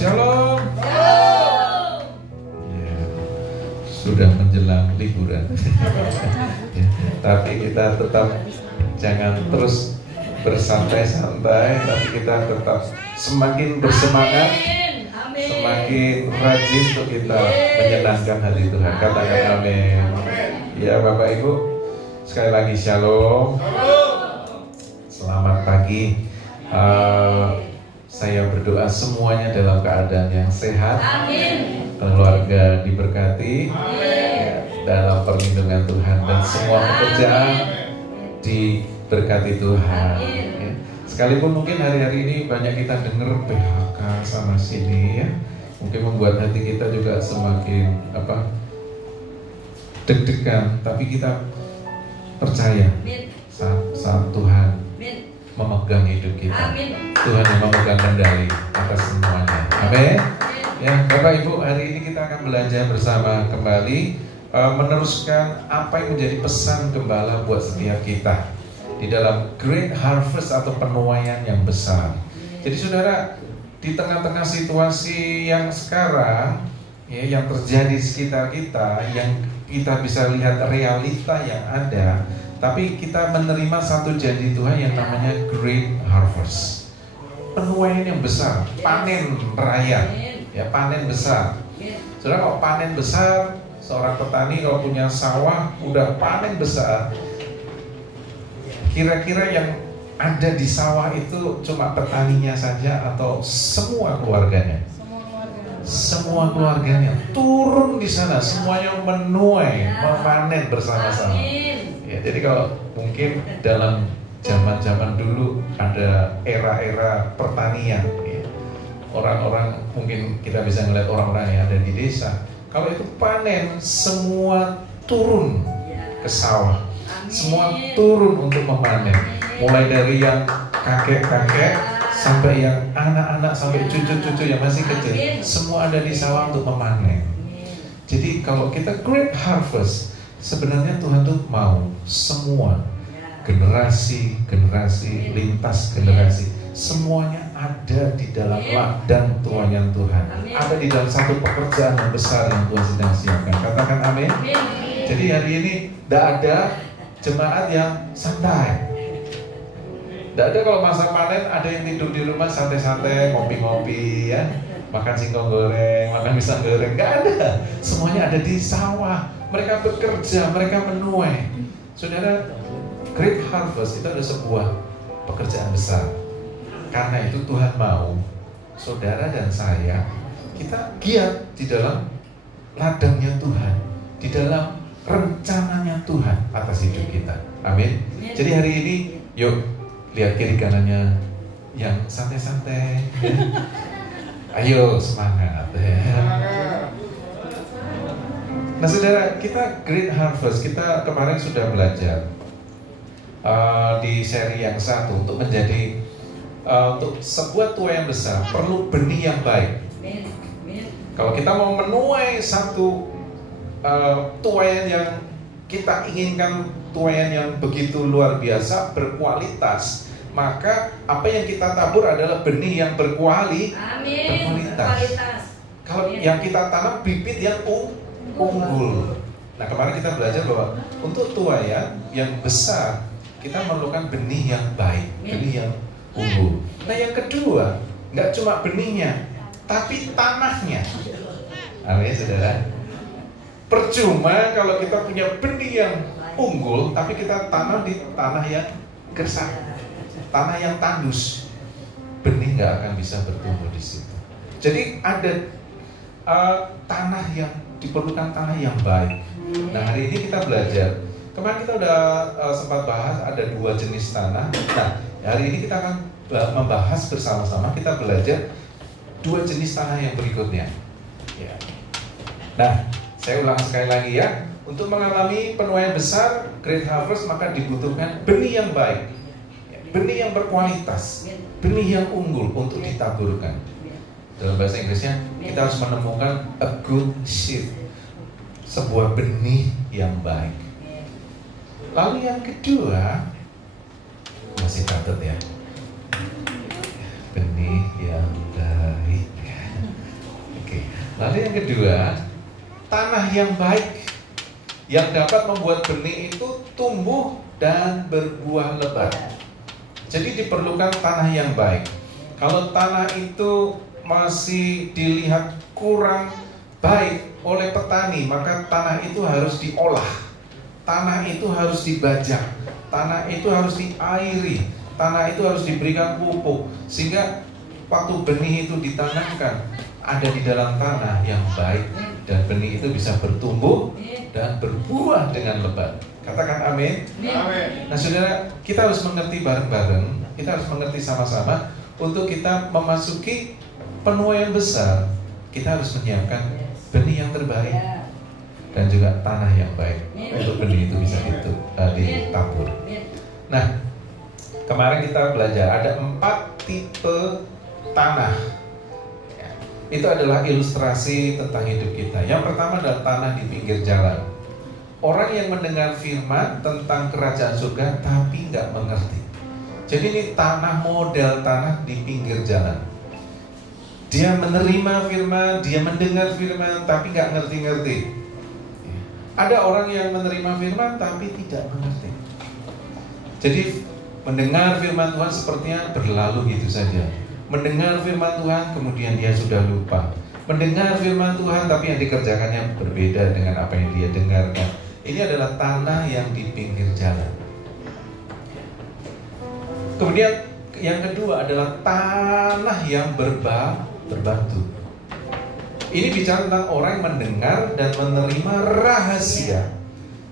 Shalom. Ya, sudah menjelang liburan. Ya, tapi kita tetap jangan terus bersantai-santai, tapi kita tetap semakin bersemangat, semakin rajin untuk kita menyenangkan hati Tuhan. Katakan amin. Ya Bapak Ibu, sekali lagi shalom. Selamat pagi. Saya berdoa semuanya dalam keadaan yang sehat. Amin. Keluarga diberkati. Amin. Dalam perlindungan Tuhan dan semua pekerjaan diberkati Tuhan. Ya. Sekalipun mungkin hari-hari ini banyak kita dengar PHK sana sini ya, mungkin membuat hati kita juga semakin deg-degan, tapi kita percaya saat Tuhan memegang hidup kita. Amin. Tuhan yang memegang kendali atas semuanya. Amin. Ya, Bapak Ibu, hari ini kita akan belajar bersama kembali meneruskan apa yang menjadi pesan gembala buat setiap kita di dalam Great Harvest atau penuaian yang besar. Jadi saudara, di tengah-tengah situasi yang sekarang ya, yang terjadi di sekitar kita, yang kita bisa lihat realita yang ada, tapi kita menerima satu janji Tuhan yang namanya Great Harvest, penuaian yang besar, panen raya, ya panen besar. Saudara, kalau panen besar, seorang petani kalau punya sawah udah panen besar, kira-kira yang ada di sawah itu cuma petaninya saja atau semua keluarganya? Semua keluarganya turun di sana, semuanya menuai, memanen bersama-sama. Ya, jadi kalau mungkin dalam zaman-zaman dulu ada era-era pertanian, ya, orang-orang mungkin kita bisa melihat orang-orang yang ada di desa. Kalau itu panen, semua turun ke sawah, semua turun untuk memanen. Mulai dari yang kakek-kakek sampai yang anak-anak sampai cucu-cucu yang masih kecil, semua ada di sawah untuk memanen. Jadi kalau kita Great Harvest, sebenarnya Tuhan tuh mau semua generasi lintas generasi semuanya ada di dalam ladang tuaian Tuhan, ada di dalam satu pekerjaan yang besar yang Tuhan sedang siapkan. Katakan amin. Jadi hari ini tidak ada jemaat yang santai. Tidak ada kalau masa panen ada yang tidur di rumah santai-santai, ngopi-ngopi ya, makan singkong goreng, makan pisang goreng. Nggak ada. Semuanya ada di sawah. Mereka bekerja, mereka menuai. Saudara, Great Harvest itu adalah sebuah pekerjaan besar. Karena itu Tuhan mau saudara dan saya, kita giat di dalam ladangnya Tuhan, di dalam rencananya Tuhan atas hidup kita. Amin. Jadi hari ini, yuk lihat kiri kanannya yang santai-santai. Ayo semangat ya. Nah saudara, kita Great Harvest, kita kemarin sudah belajar di seri yang satu untuk menjadi untuk sebuah tuai yang besar perlu benih yang baik. Kalau kita mau menuai satu tuaian yang kita inginkan, tuaian yang begitu luar biasa, berkualitas, maka apa yang kita tabur adalah benih yang berkualitas. Kalau yang kita tanam bibit yang unggul. Nah kemarin kita belajar bahwa untuk tuaian yang besar kita memerlukan benih yang baik, benih yang unggul. Nah yang kedua, nggak cuma benihnya, tapi tanahnya. Amin saudara. Percuma kalau kita punya benih yang unggul, tapi kita tanam di tanah yang gersang, tanah yang tandus, benih nggak akan bisa bertumbuh di situ. Jadi ada tanah yang diperlukan, tanah yang baik. Nah hari ini kita belajar. Kemarin kita udah sempat bahas ada 2 jenis tanah. Nah hari ini kita akan membahas bersama-sama. Kita belajar 2 jenis tanah yang berikutnya. Ya. Nah saya ulang sekali lagi ya. Untuk mengalami penuaian besar, Great Harvest, maka dibutuhkan benih yang baik, benih yang berkualitas, benih yang unggul untuk ditaburkan. Dalam bahasa Inggrisnya, kita harus menemukan a good seed, sebuah benih yang baik. Lalu yang kedua, masih catat ya, benih yang baik. Lalu yang kedua, tanah yang baik, yang dapat membuat benih itu tumbuh dan berbuah lebat. Jadi diperlukan tanah yang baik. Kalau tanah itu masih dilihat kurang baik oleh petani, maka tanah itu harus diolah, tanah itu harus dibajak, tanah itu harus diairi, tanah itu harus diberikan pupuk, sehingga waktu benih itu ditanamkan ada di dalam tanah yang baik, dan benih itu bisa bertumbuh dan berbuah dengan lebat. Katakan amin. Amin. Nah saudara, kita harus mengerti bareng-bareng, kita harus mengerti sama-sama. Untuk kita memasuki penuaian besar, kita harus menyiapkan benih yang terbaik dan juga tanah yang baik untuk benih itu bisa ditabur. Nah, kemarin kita belajar ada 4 tipe tanah. Itu adalah ilustrasi tentang hidup kita. Yang pertama adalah tanah di pinggir jalan. Orang yang mendengar firman tentang kerajaan surga tapi nggak mengerti. Jadi ini tanah, model tanah di pinggir jalan. Dia menerima firman, dia mendengar firman tapi nggak ngerti-ngerti. Ada orang yang menerima firman tapi tidak mengerti. Jadi mendengar firman Tuhan sepertinya berlalu gitu saja. Mendengar firman Tuhan kemudian dia sudah lupa. Mendengar firman Tuhan tapi yang dikerjakannya berbeda dengan apa yang dia dengarkan. Ini adalah tanah yang di pinggir jalan. Kemudian yang kedua adalah tanah yang berbatu. Ini bicara tentang orang yang mendengar dan menerima rahasia,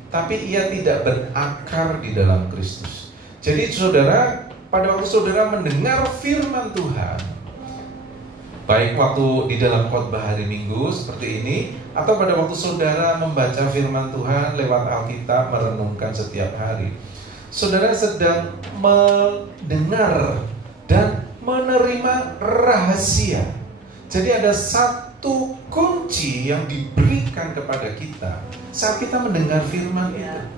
tapi ia tidak berakar di dalam Kristus. Jadi saudara, pada waktu saudara mendengar firman Tuhan, baik waktu di dalam khotbah hari Minggu seperti ini, atau pada waktu saudara membaca firman Tuhan lewat Alkitab, merenungkan setiap hari, saudara sedang mendengar dan menerima rahasia. Jadi ada satu kunci yang diberikan kepada kita saat kita mendengar firman itu.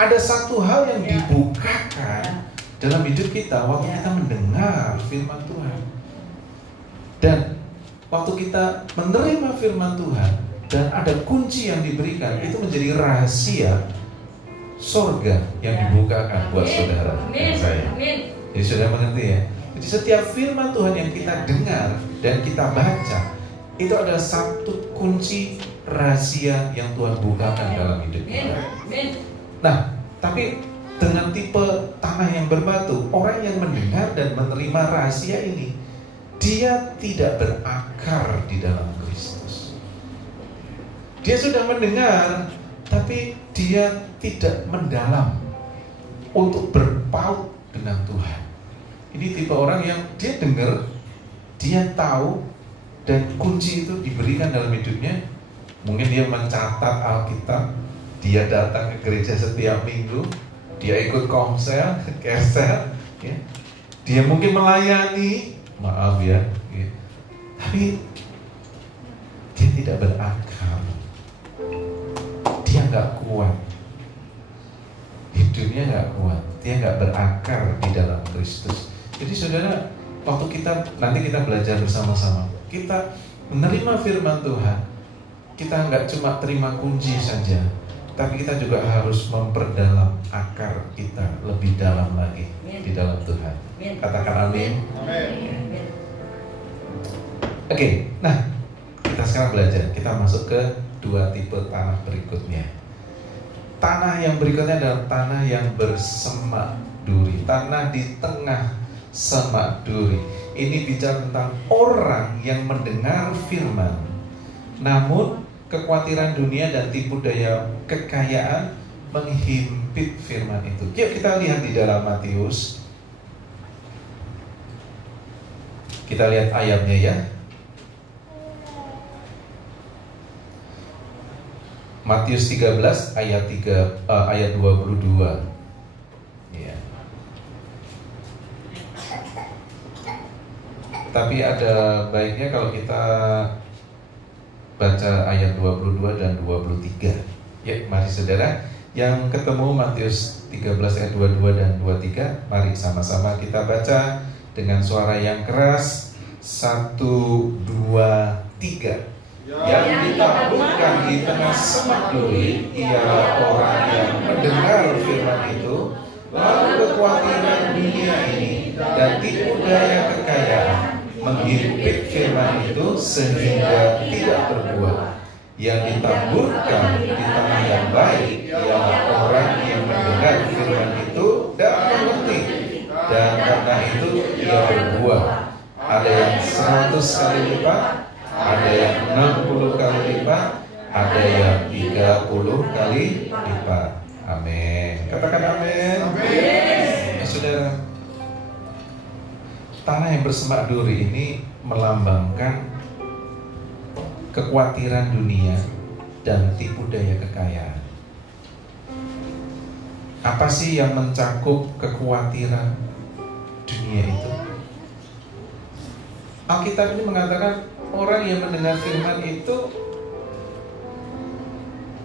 Ada satu hal yang dibukakan dalam hidup kita waktu kita mendengar firman Tuhan. Dan waktu kita menerima firman Tuhan dan ada kunci yang diberikan, itu menjadi rahasia surga yang dibukakan buat saudara dan saya. Jadi saudara mengerti ya? Jadi setiap firman Tuhan yang kita dengar dan kita baca, itu adalah satu kunci rahasia yang Tuhan bukakan dalam hidup kita. Nah, tapi dengan tipe tanah yang berbatu, orang yang mendengar dan menerima rahasia ini, dia tidak berakar di dalam Kristus. Dia sudah mendengar, tapi dia tidak mendalam untuk berpaut dengan Tuhan. Ini tipe orang yang dia dengar, dia tahu, dan kunci itu diberikan dalam hidupnya. Mungkin dia mencatat Alkitab, dia datang ke gereja setiap minggu, dia ikut komsel, kesel, ya. Dia mungkin melayani, maaf ya, tapi dia tidak berakar, dia nggak kuat, hidupnya nggak kuat, dia nggak berakar di dalam Kristus. Jadi saudara, waktu nanti kita belajar bersama-sama, kita menerima firman Tuhan, kita nggak cuma terima kunci saja, tapi kita juga harus memperdalam akar kita lebih dalam lagi di dalam Tuhan. Katakan amin. Oke, nah kita sekarang belajar. Kita masuk ke 2 tipe tanah berikutnya. Tanah yang berikutnya adalah tanah yang bersemak duri, tanah di tengah semak duri. Ini bicara tentang orang yang mendengar firman, namun kekhawatiran dunia dan tipu daya kekayaan menghimpit firman itu. Yuk kita lihat di dalam Matius. Kita lihat ayatnya ya. Matius 13 ayat 22. Ya. Tapi ada baiknya kalau kita baca ayat 22 dan 23. Ya, mari saudara, yang ketemu Matius 13 ayat 22 dan 23, mari sama-sama kita baca dengan suara yang keras. 1, 2, 3. di tengah semak duri ialah orang yang mendengar firman itu, lalu kekhawatiran dunia ini dan tipu daya kekayaan menghimpit firman itu sehingga tidak berbuah. Yang ditaburkan di tanah yang baik ialah orang yang mendengar firman itu dan mengerti, dan karena itu ia berbuah. Ada yang 100 kali lipat, ada yang 60 kali lipat, ada yang 30 kali lipat. Amin. Katakan amin. Amin. Saudara, tanah yang bersemak duri ini melambangkan kekhawatiran dunia dan tipu daya kekayaan. Apa sih yang mencakup kekhawatiran dunia itu? Alkitab ini mengatakan orang yang mendengar firman itu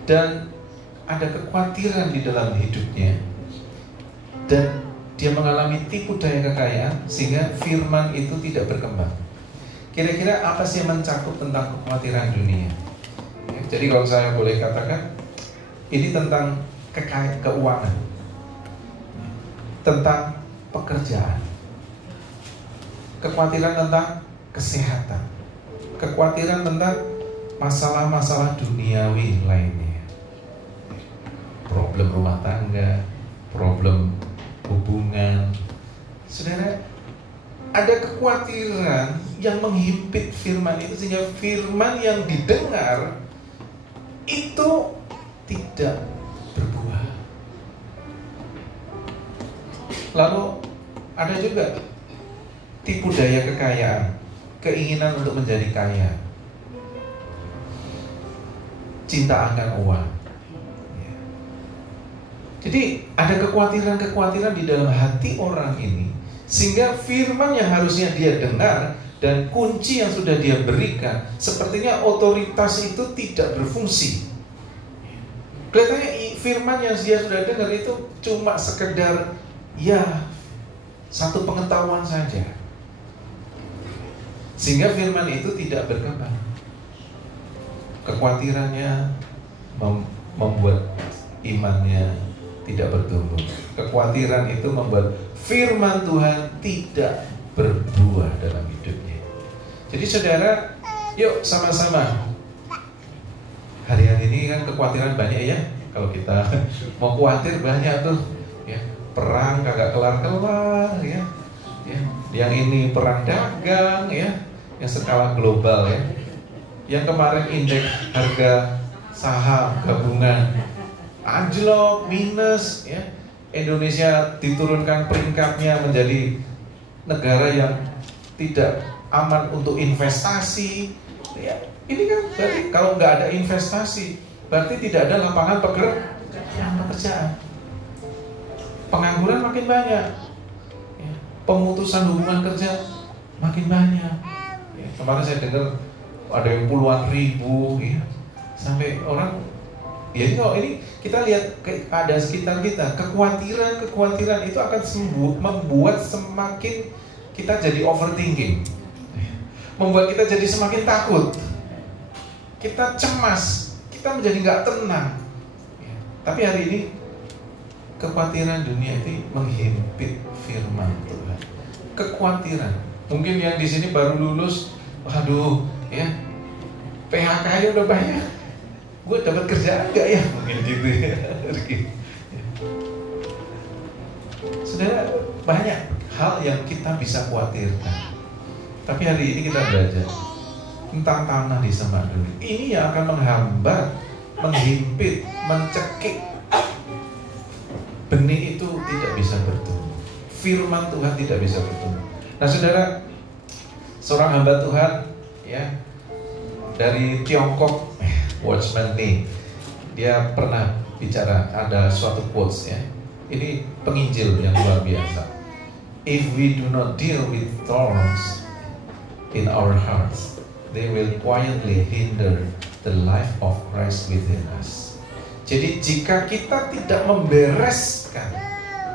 dan ada kekhawatiran di dalam hidupnya dan dia mengalami tipu daya kekayaan sehingga firman itu tidak berkembang. Kira-kira apa sih yang mencakup tentang kekhawatiran dunia? Ya, jadi kalau saya boleh katakan, ini tentang keuangan, tentang pekerjaan, kekhawatiran tentang kesehatan, kekhawatiran tentang masalah-masalah duniawi lainnya, problem rumah tangga, problem hubungan. Saudara, ada kekhawatiran yang menghimpit firman itu sehingga firman yang didengar itu tidak berbuah. Lalu ada juga tipu daya kekayaan, keinginan untuk menjadi kaya, cinta akan uang. Jadi ada kekhawatiran-kekhawatiran di dalam hati orang ini sehingga firman yang harusnya dia dengar dan kunci yang sudah dia berikan, sepertinya otoritas itu tidak berfungsi. Kelihatannya firman yang dia sudah dengar itu cuma sekedar ya satu pengetahuan saja, sehingga firman itu tidak berkembang. Kekhawatirannya membuat imannya tidak bertumbuh. Kekhawatiran itu membuat firman Tuhan tidak berbuah dalam hidupnya. Jadi saudara, yuk sama-sama. Hari-hari ini kan kekhawatiran banyak ya. Kalau kita mau khawatir banyak tuh ya. Perang kagak kelar-kelar ya. Yang ini perang dagang ya, yang skala global ya. Yang kemarin indeks harga saham gabungan anjlok, minus ya. Indonesia diturunkan peringkatnya menjadi negara yang tidak aman untuk investasi ya. Ini kan berarti kalau nggak ada investasi berarti tidak ada lapangan pekerjaan. Pengangguran makin banyak ya. Pemutusan hubungan kerja makin banyak ya. Kemarin saya dengar ada yang puluhan ribu ya. Sampai orang ya, kalau ini kita lihat keadaan sekitar kita, kekhawatiran itu akan membuat semakin kita jadi overthinking, membuat kita jadi semakin takut, kita cemas, kita menjadi nggak tenang. Tapi hari ini kekhawatiran dunia itu menghimpit firman Tuhan. Kekhawatiran, mungkin yang di sini baru lulus, waduh ya, PHK-nya udah banyak. Gue dapat kerjaan gak ya? Mungkin gitu ya. Saudara, banyak hal yang kita bisa khawatirkan. Tapi hari ini kita belajar tentang tanah di semak duri. Ini yang akan menghambat, menghimpit, mencekik. Benih itu tidak bisa bertumbuh. Firman Tuhan tidak bisa bertumbuh. Nah saudara, seorang hamba Tuhan ya dari Tiongkok, Watchman Nee, dia pernah bicara, ada suatu quotes ya. Ini penginjil yang luar biasa. If we do not deal with thorns in our hearts, they will quietly hinder the life of Christ within us. Jadi jika kita tidak membereskan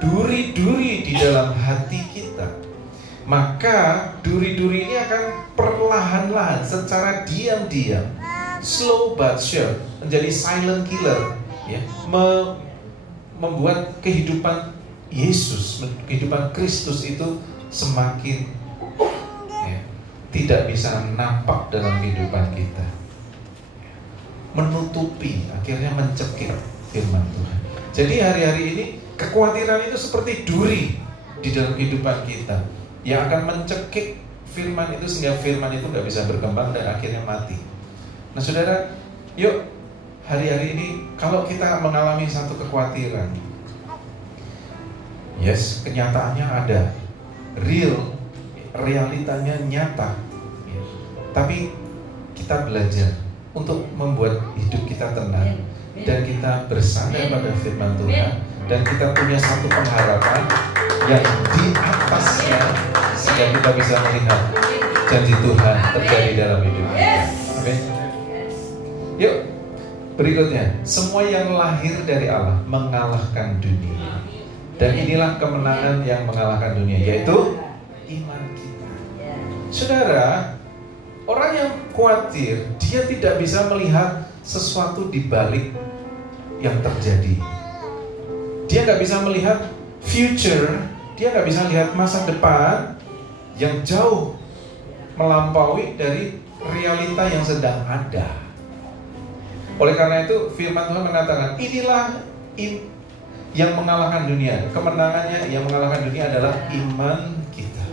duri-duri di dalam hati kita, maka duri-duri ini akan perlahan-lahan secara diam-diam slow but sure, menjadi silent killer, ya, membuat kehidupan Yesus, kehidupan Kristus itu semakin tidak bisa nampak dalam kehidupan kita, menutupi, akhirnya mencekik firman Tuhan. Jadi hari-hari ini kekhawatiran itu seperti duri di dalam kehidupan kita yang akan mencekik firman itu sehingga firman itu nggak bisa berkembang dan akhirnya mati. Nah saudara, yuk hari-hari ini kalau kita mengalami satu kekhawatiran, yes, kenyataannya ada, realitanya nyata, ya. Tapi kita belajar untuk membuat hidup kita tenang dan kita bersandar pada firman Tuhan dan kita punya satu pengharapan yang di atasnya sehingga kita bisa melihat janji Tuhan terjadi dalam hidup kita. Amin. Yuk, berikutnya, semua yang lahir dari Allah mengalahkan dunia. Dan inilah kemenangan yang mengalahkan dunia, yaitu iman kita. Saudara, orang yang khawatir, dia tidak bisa melihat sesuatu di balik yang terjadi. Dia nggak bisa melihat future, dia nggak bisa lihat masa depan yang jauh melampaui dari realita yang sedang ada. Oleh karena itu firman Tuhan mengatakan, inilah yang mengalahkan dunia. Kemenangannya yang mengalahkan dunia adalah iman kita.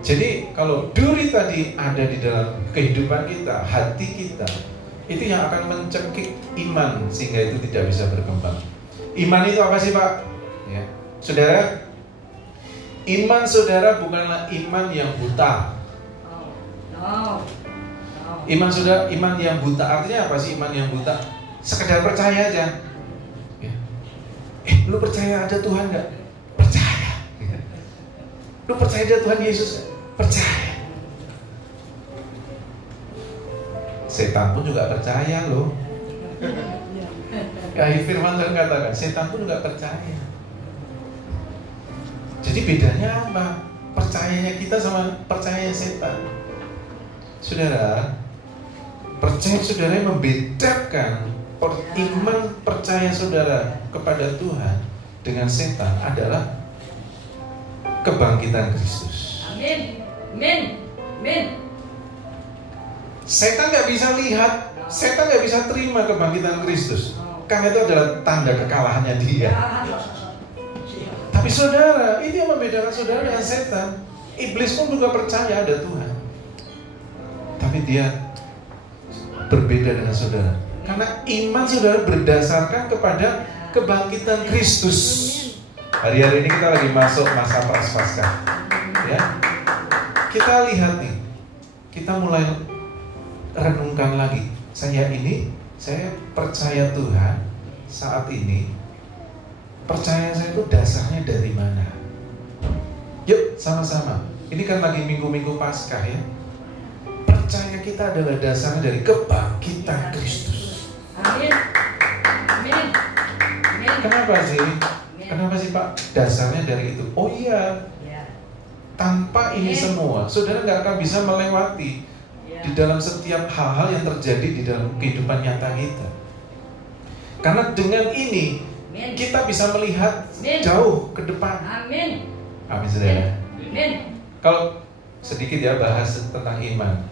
Jadi kalau duri tadi ada di dalam kehidupan kita, hati kita, itu yang akan mencekik iman sehingga itu tidak bisa berkembang. Iman itu apa sih Pak? Ya. Saudara, iman saudara bukanlah iman yang buta. Iman saudara, iman yang buta artinya apa sih iman yang buta? Sekedar percaya aja. Ya. Lu percaya ada Tuhan gak? Percaya. Lu percaya ada Tuhan Yesus gak? Percaya. Setan pun juga percaya loh. Kayak firman Tuhan katakan, setan pun juga percaya. Jadi bedanya apa? Percayanya kita sama percayanya setan. Saudara, percaya saudara yang membedakan iman percaya saudara kepada Tuhan dengan setan adalah kebangkitan Kristus. Amin. Amin. Amin. Setan nggak bisa lihat, setan nggak bisa terima kebangkitan Kristus, karena itu adalah tanda kekalahannya dia. Tapi saudara, ini yang membedakan saudara dengan setan. Iblis pun juga percaya ada Tuhan, tapi dia berbeda dengan saudara. Karena iman saudara berdasarkan kepada kebangkitan Kristus. Hari-hari ini kita lagi masuk masa Prapaskah, ya. Kita lihat nih, kita mulai renungkan lagi. Saya percaya Tuhan saat ini. Percaya saya itu dasarnya dari mana? Yuk sama-sama. Ini kan lagi minggu-minggu Paskah ya. Percaya kita adalah dasarnya dari kebangkitan Kristus. Amin. Amin. Amin. Kenapa sih? Kenapa sih Pak? Dasarnya dari itu. Oh iya. Tanpa ini semua, saudara nggak akan bisa melewati di dalam setiap hal-hal yang terjadi di dalam kehidupan nyata kita. Karena dengan ini kita bisa melihat jauh ke depan. Amin. Amin saudara. Amin. Kalau sedikit ya bahas tentang iman.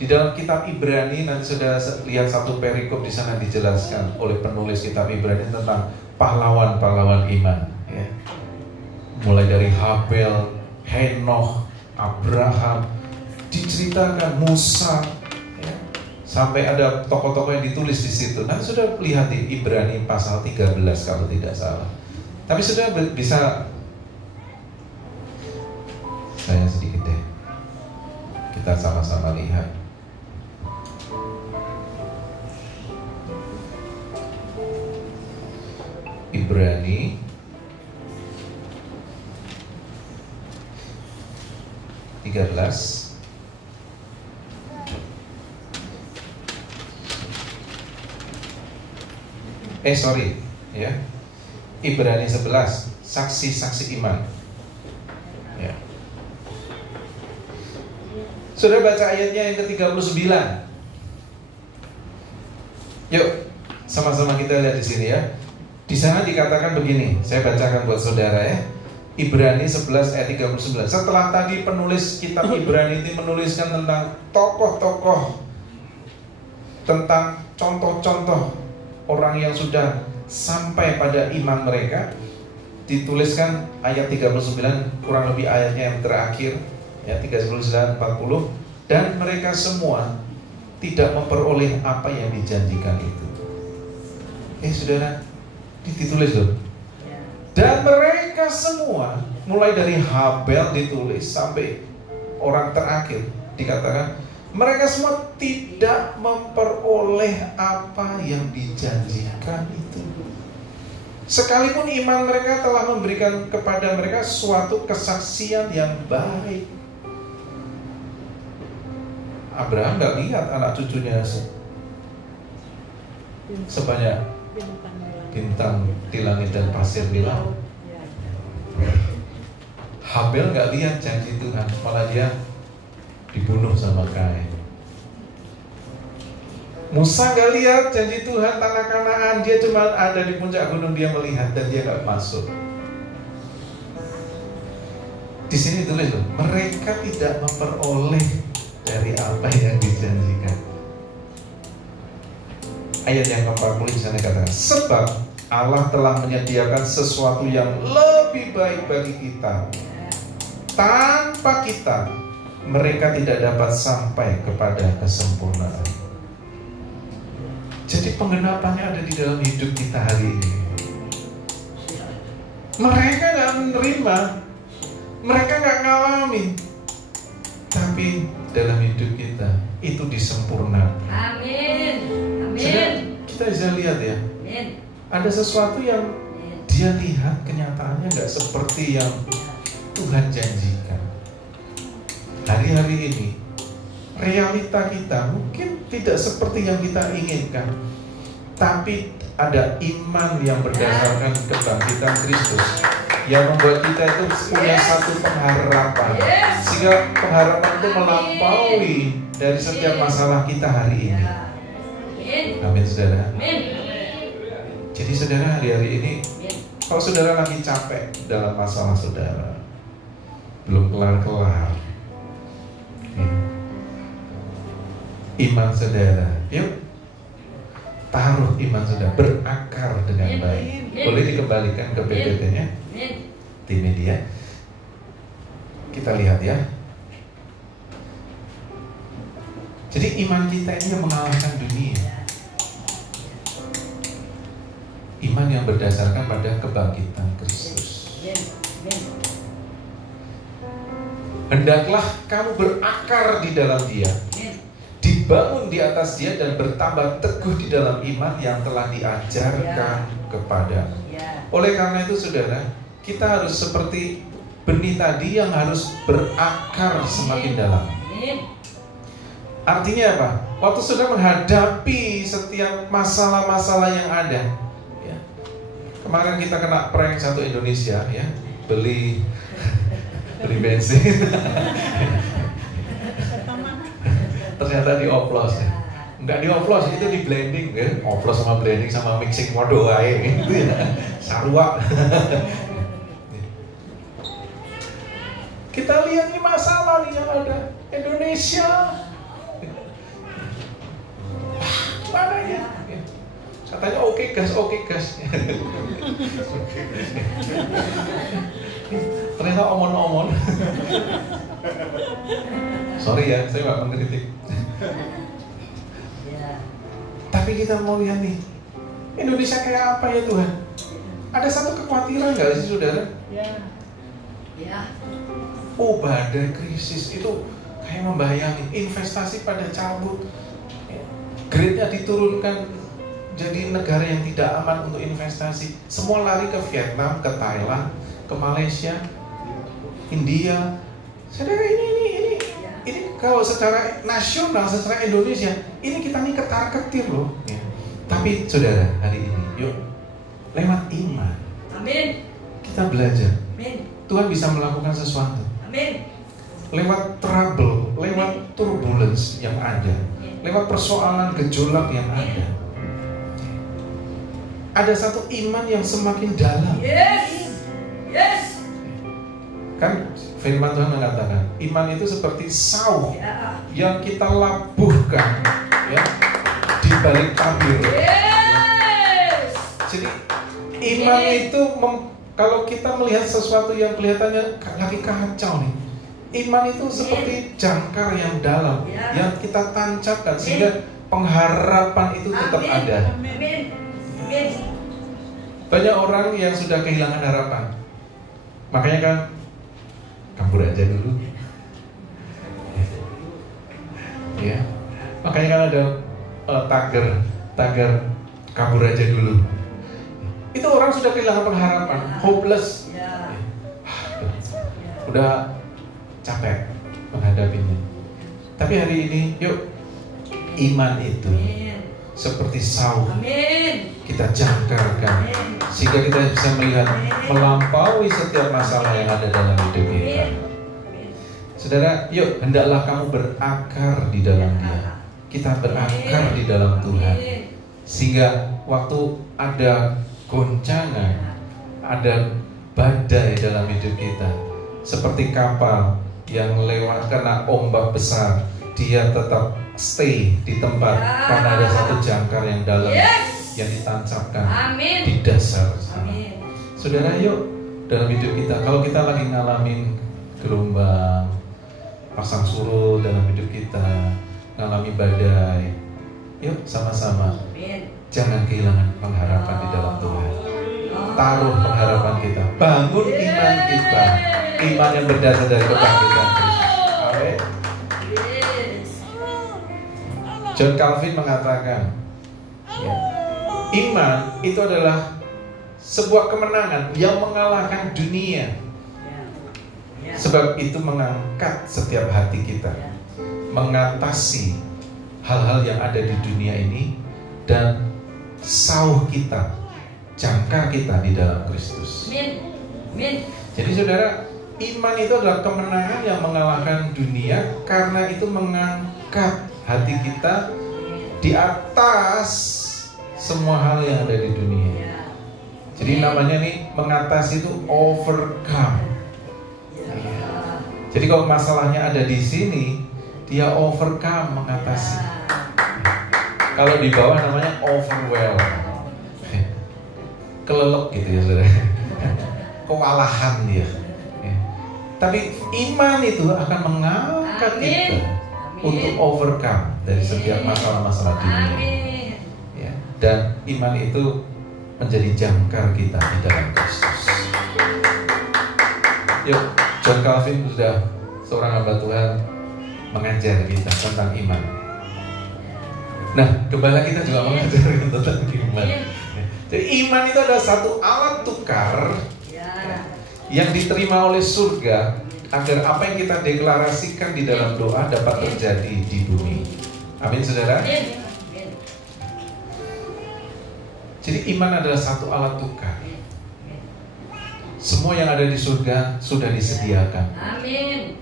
Di dalam kitab Ibrani nanti saudara lihat satu perikop di sana dijelaskan oleh penulis kitab Ibrani tentang pahlawan-pahlawan iman. Ya. Mulai dari Habel, Henokh, Abraham, diceritakan Musa, ya. Sampai ada tokoh-tokoh yang ditulis di situ. Nanti sudah lihat di Ibrani pasal 13 kalau tidak salah. Tapi sudah bisa, saya sedikit deh, kita sama-sama lihat. Ibrani ya. Ibrani 11, saksi-saksi iman. Ya. Sudah baca ayatnya yang ke-39. Yuk, sama-sama kita lihat di sini ya. Di sana dikatakan begini, saya bacakan buat saudara ya. Ibrani 11 ayat 39. Setelah tadi penulis kitab Ibrani ini menuliskan tentang tokoh-tokoh, tentang contoh-contoh orang yang sudah sampai pada iman mereka, dituliskan ayat 39, kurang lebih ayatnya yang terakhir ya, 39-40. Dan mereka semua tidak memperoleh apa yang dijanjikan itu. Saudara, ditulis loh. Dan mereka semua, mulai dari Habel ditulis sampai orang terakhir, dikatakan mereka semua tidak memperoleh apa yang dijanjikan itu. Sekalipun iman mereka telah memberikan kepada mereka suatu kesaksian yang baik. Abraham gak lihat anak cucunya sebanyak bintang di langit dan pasir di laut. Habel gak lihat janji Tuhan, malah dia dibunuh sama Kain. Musa gak lihat janji Tuhan tanah Kanaan, dia cuma ada di puncak gunung, dia melihat dan dia gak masuk. Di sini tulis loh, mereka tidak memperoleh dari apa yang dijanjikan. Ayat yang ke-40 di sana katakan, sebab Allah telah menyediakan sesuatu yang lebih baik bagi kita. Tanpa kita, mereka tidak dapat sampai kepada kesempurnaan. Jadi penggenapannya ada di dalam hidup kita hari ini. Mereka gak menerima, mereka gak ngalamin, tapi dalam hidup kita itu disempurnakan. Amin. Sudah, kita bisa lihat ya. Amin. Ada sesuatu yang dia lihat kenyataannya gak seperti yang Tuhan janjikan. Hari-hari ini realita kita mungkin tidak seperti yang kita inginkan, tapi ada iman yang berdasarkan kebangkitan Kristus yang membuat kita itu punya satu pengharapan, sehingga pengharapan itu melampaui dari setiap masalah kita hari ini. Amin, saudara. Jadi saudara, hari-hari ini kalau saudara lagi capek dalam masalah saudara, belum kelar-kelar, iman saudara, yuk taruh iman saudara, berakar dengan baik. Boleh dikembalikan ke PPT-nya di media. Kita lihat ya. Jadi iman kita ini yang mengalahkan dunia. Iman yang berdasarkan pada kebangkitan Kristus. Hendaklah kamu berakar di dalam Dia, dibangun di atas Dia, dan bertambah teguh di dalam iman yang telah diajarkan kepadamu. Oleh karena itu saudara, kita harus seperti benih tadi yang harus berakar semakin dalam. Artinya apa? Waktu saudara menghadapi setiap masalah-masalah yang ada, ya. Kemarin kita kena prank satu Indonesia, ya, beli bensin. Ternyata dioplos ya. Enggak dioplos, itu di blending ya. Oplos sama blending sama mixing waduh wae gitu ya. Sarua. Kita lihat nih masalah nih yang ada Indonesia. Mana ya? Katanya oke gas. Ternyata omon-omon. Sorry ya, saya gak mengkritik. Tapi kita mau lihat nih, Indonesia kayak apa ya Tuhan? Ada satu kekhawatiran gak sih saudara? Oh, badai krisis itu kayak membayangi, investasi pada cabut, grade-nya diturunkan, jadi negara yang tidak aman untuk investasi. Semua lari ke Vietnam, ke Thailand, ke Malaysia, India. Saudara, ini kalau secara nasional, secara Indonesia, ini kita nih ketar-ketir loh. Ya. Tapi saudara, hari ini, yuk lewat iman, Amin, kita belajar. Amin. Tuhan bisa melakukan sesuatu. Amin. Lewat trouble, lewat turbulence yang ada, lewat persoalan gejolak yang ada. ada satu iman yang semakin dalam. Yes. Yes. Kan firman Tuhan mengatakan, iman itu seperti saus Ya. yang kita labuhkan ya di balik tabir. Yes. Jadi iman itu kalau kita melihat sesuatu yang kelihatannya lagi kacau nih, iman itu seperti jangkar yang dalam yang kita tancapkan sehingga pengharapan itu tetap ada. Amin. Amin. Banyak orang yang sudah kehilangan harapan, makanya kan kabur aja dulu. Ya, makanya kan ada tagar kabur aja dulu. Itu orang sudah kehilangan pengharapan, hopeless. Ya. Udah capek menghadapinya. Tapi hari ini, yuk, iman itu Amin. seperti saus Amin. kita jangkarkan sehingga kita bisa melihat melampaui setiap masalah yang ada dalam hidup kita. Saudara, yuk, hendaklah kamu berakar di dalam Dia. Kita berakar di dalam Tuhan, sehingga waktu ada goncangan, ada badai dalam hidup kita, seperti kapal yang lewat kena ombak besar, dia tetap stay di tempat karena ada satu jangkar yang dalam yang ditancapkan di dasar. Saudara, yuk, dalam hidup kita, kalau kita lagi ngalamin gelombang, pasang surut dalam hidup kita, ngalami badai, yuk sama-sama jangan kehilangan pengharapan di dalam Tuhan. Taruh pengharapan kita, bangun iman kita, iman yang berdasar dari kebangkitan Kristus. Amin. John Calvin mengatakan, ya, iman itu adalah sebuah kemenangan yang mengalahkan dunia. Sebab itu mengangkat setiap hati kita, mengatasi hal-hal yang ada di dunia ini, dan sauh kita, jangkar kita di dalam Kristus. Jadi saudara, iman itu adalah kemenangan yang mengalahkan dunia, karena itu mengangkat hati kita di atas semua hal yang ada di dunia. Jadi namanya nih, mengatasi itu overcome. Jadi kalau masalahnya ada di sini, dia overcome, mengatasi. Kalau di bawah namanya overwhelm, kelelep gitu ya saudara, kewalahan dia. Tapi iman itu akan mengangkat kita untuk overcome dari setiap masalah-masalah dunia. Ya, dan iman itu menjadi jangkar kita di dalam Kristus. Yuk, John Calvin sudah seorang hamba Tuhan mengajar kita tentang iman. Nah, gembala kita juga mengajar tentang iman. Jadi iman itu adalah satu alat tukar yang diterima oleh surga agar apa yang kita deklarasikan di dalam doa dapat terjadi di bumi. Amin, saudara. Jadi iman adalah satu alat tukar. Semua yang ada di surga sudah disediakan. Amin.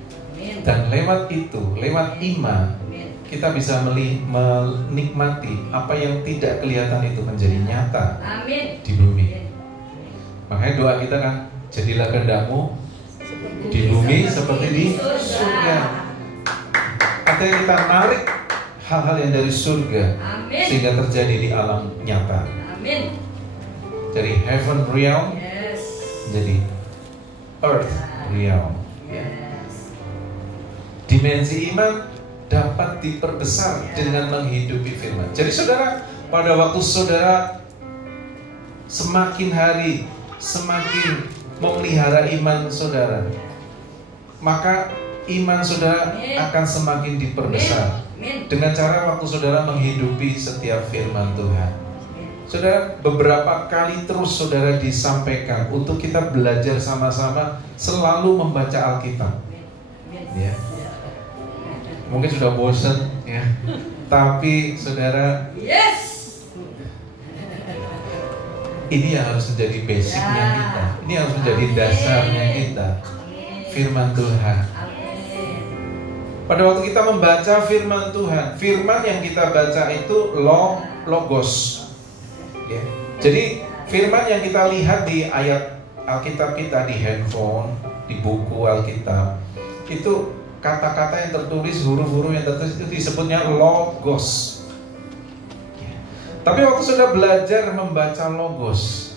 Dan lewat itu, lewat iman, kita bisa menikmati apa yang tidak kelihatan itu menjadi nyata di bumi. Makanya doa kita kan, jadilah kehendakmu di bumi seperti di surga. Artinya kita narik hal-hal yang dari surga sehingga terjadi di alam nyata. Dari heaven realm jadi earth realm. Dimensi iman dapat diperbesar dengan menghidupi firman. Jadi saudara, pada waktu saudara semakin hari semakin memelihara iman saudara, maka iman saudara akan semakin diperbesar dengan cara waktu saudara menghidupi setiap firman Tuhan. Saudara, beberapa kali terus saudara disampaikan untuk kita belajar sama-sama selalu membaca Alkitab. Ya. Mungkin sudah bosan ya. Tapi saudara, ini yang harus menjadi basicnya kita. Ini harus menjadi dasarnya kita. Firman Tuhan. Pada waktu kita membaca firman Tuhan, firman yang kita baca itu logos. Ya. Jadi firman yang kita lihat di ayat Alkitab kita, di handphone, di buku Alkitab, itu kata-kata yang tertulis, huruf-huruf yang tertulis itu disebutnya logos. Tapi waktu sudah belajar membaca logos,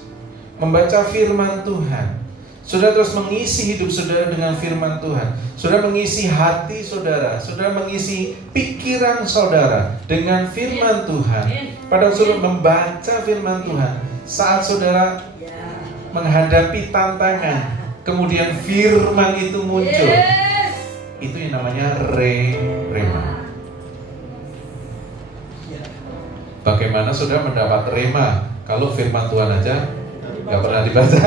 membaca firman Tuhan, sudah terus mengisi hidup saudara dengan firman Tuhan, sudah mengisi hati saudara, sudah mengisi pikiran saudara dengan firman Tuhan. Pada saudara membaca firman Tuhan, saat saudara menghadapi tantangan, kemudian firman itu muncul, itu yang namanya rema. Bagaimana saudara mendapat rema kalau firman Tuhan aja gak pernah dibaca?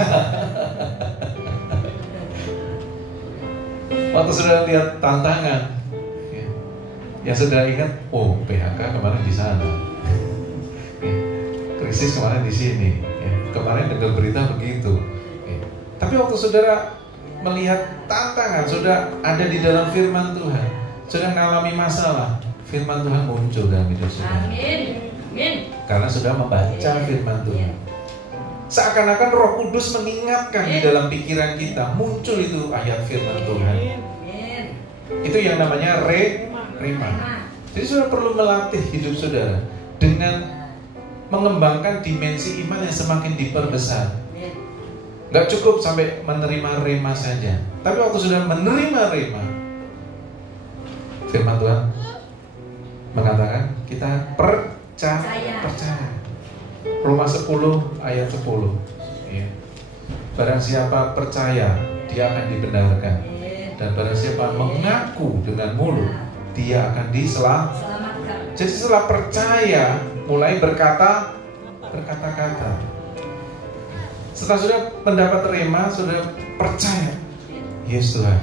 Waktu saudara lihat tantangan, yang saudara ingat, oh PHK kemarin di sana, krisis kemarin di sini, kemarin dengar berita begitu. Tapi waktu saudara melihat tantangan, saudara ada di dalam firman Tuhan, saudara mengalami masalah, firman Tuhan muncul dalam hidup saudara. Karena sudah membaca firman Tuhan. Seakan-akan Roh Kudus mengingatkan di dalam pikiran kita, muncul itu ayat firman Tuhan. Itu yang namanya rema. Jadi saudara perlu melatih hidup saudara dengan mengembangkan dimensi iman yang semakin diperbesar. Gak cukup sampai menerima rema saja, tapi waktu sudah menerima rema, firman Tuhan mengatakan kita percaya. Roma 10 ayat 10. Barang siapa percaya, dia akan dibenarkan. Dan barang siapa mengaku dengan mulut, dia akan diselamatkan. Jadi setelah percaya, mulai berkata-kata. Setelah sudah mendapat rema, sudah percaya, yes Tuhan,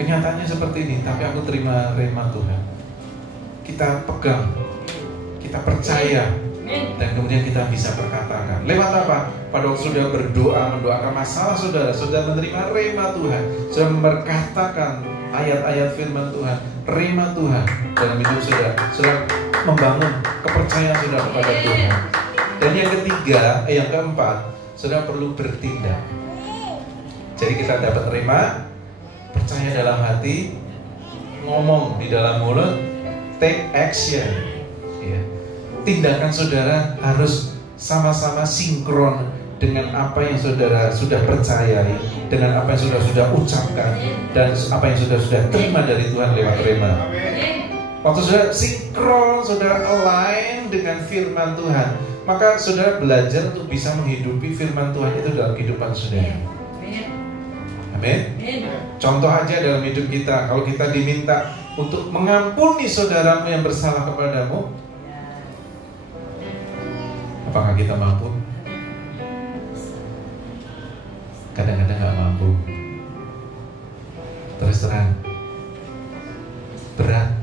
kenyataannya seperti ini, tapi aku terima rema Tuhan. Kita pegang, kita percaya, dan kemudian kita bisa berkatakan. Lewat apa? Pada waktu sudah berdoa, mendoakan masalah saudara, sudah menerima rema Tuhan, sudah memberkatakan ayat-ayat firman Tuhan, rema Tuhan dalam hidup saudara, sudah membangun kepercayaan saudara kepada Tuhan. Dan yang ketiga, yang keempat, saudara perlu bertindak. Jadi kita dapat rema, percaya dalam hati, ngomong di dalam mulut, take action. Tindakan saudara harus sama-sama sinkron dengan apa yang saudara sudah percayai, dengan apa yang saudara sudah ucapkan, dan apa yang saudara terima dari Tuhan lewat rema. Waktu saudara sinkron, saudara align dengan firman Tuhan, maka saudara belajar untuk bisa menghidupi firman Tuhan itu dalam kehidupan saudara. Amin. Contoh aja dalam hidup kita, kalau kita diminta untuk mengampuni saudaramu yang bersalah kepadamu, apakah kita mampu? Kadang-kadang gak mampu. Terus terang, berat.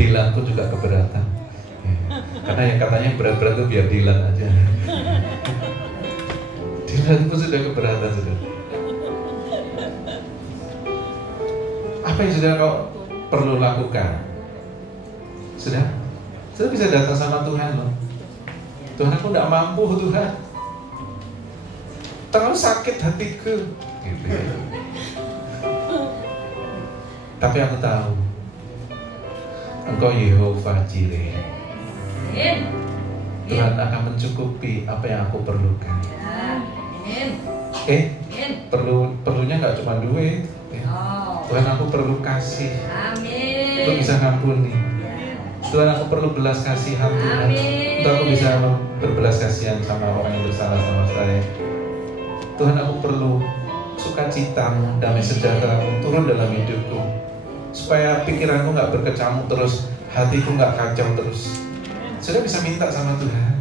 Dilan pun juga keberatan. Karena yang katanya berat-berat itu biar Dilan aja. Dilan pun sudah keberatan sudah. Apa yang sudah kau perlu lakukan? Sudah bisa datang sama Tuhan loh. Tuhan, aku tidak mampu Tuhan, terlalu sakit hatiku gitu ya. Tapi aku tahu Engkau Yehova Jireh. Tuhan akan mencukupi apa yang aku perlukan. Perlunya gak cuma duit ya. Tuhan, aku perlu kasih untuk bisa ngampuni. Tuhan, aku perlu belas kasihan Tuhan, untuk aku bisa berbelas kasihan sama orang yang bersalah sama saya. Tuhan, aku perlu sukacitamu, damai sejahtera-Mu turun dalam hidupku, supaya pikiranku gak berkecamuk terus, hatiku gak kacau terus. Sudah bisa minta sama Tuhan.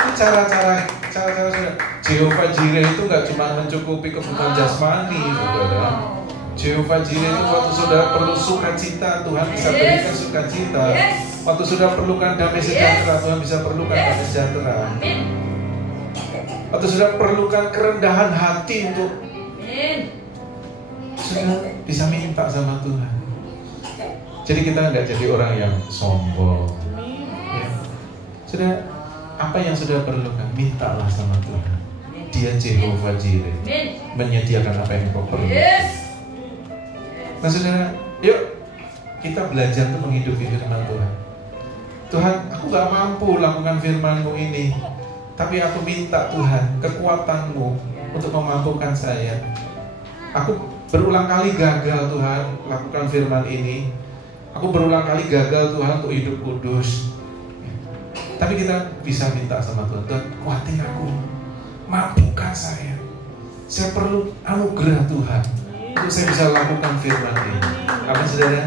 Ini cara-cara saudara. Jehovah Jireh itu gak cuma mencukupi kebutuhan jasmani, saudara. Jehovah Jireh itu waktu saudara perlu sukacita, Tuhan bisa berikan sukacita. Waktu saudara perlukan damai sejahtera, Tuhan bisa perlukan damai sejahtera. Waktu saudara perlukan kerendahan hati untuk saudara bisa minta sama Tuhan. Jadi kita nggak jadi orang yang sombong, ya. Sudah, apa yang sudah perlukan, mintalah sama Tuhan. Dia Jehovah Jireh, menyediakan apa yang kau perlu. Nah saudara, yuk kita belajar untuk menghidupi firman Tuhan. Tuhan, aku gak mampu lakukan firman-Mu ini, tapi aku minta Tuhan kekuatan-Mu untuk memampukan saya. Aku berulang kali gagal Tuhan lakukan firman ini. Aku berulang kali gagal Tuhan untuk hidup kudus. Tapi kita bisa minta sama Tuhan, Tuhan kuatin aku, mampukan saya. Saya perlu anugerah Tuhan untuk saya bisa lakukan firman ini. Amin saudara.